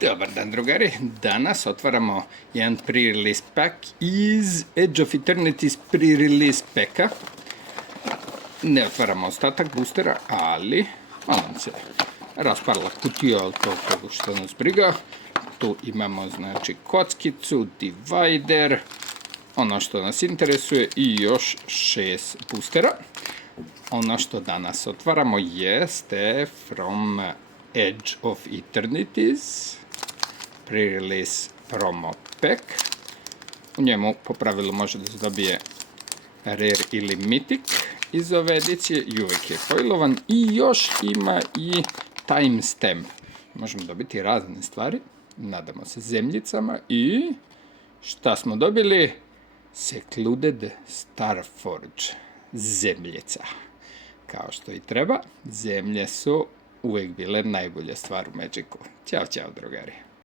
Dobar dan, drugari. Danas otvaramo jedan pre-release pack iz Edge of Eternity's pre-release packa. Ne otvaramo ostatak boostera, ali malo nam se rasparla kutija, ali to što nas briga. Tu imamo, znači, kockicu, divider, ono što nas interesuje i još 6 boostera. Ono što danas otvaramo jeste From Edge of Eternity's pre-release promo pack. U njemu po pravilu može da se dobije rare ili mythic iz ove edicije i uvijek je foilovan i još ima i timestamp. Možemo dobiti razne stvari, nadamo se zemljicama i šta smo dobili? Secluded Starforge, zemljica. Kao što i treba, zemlje su uvijek bile najbolja stvar u Magicu. Ćao, drugari.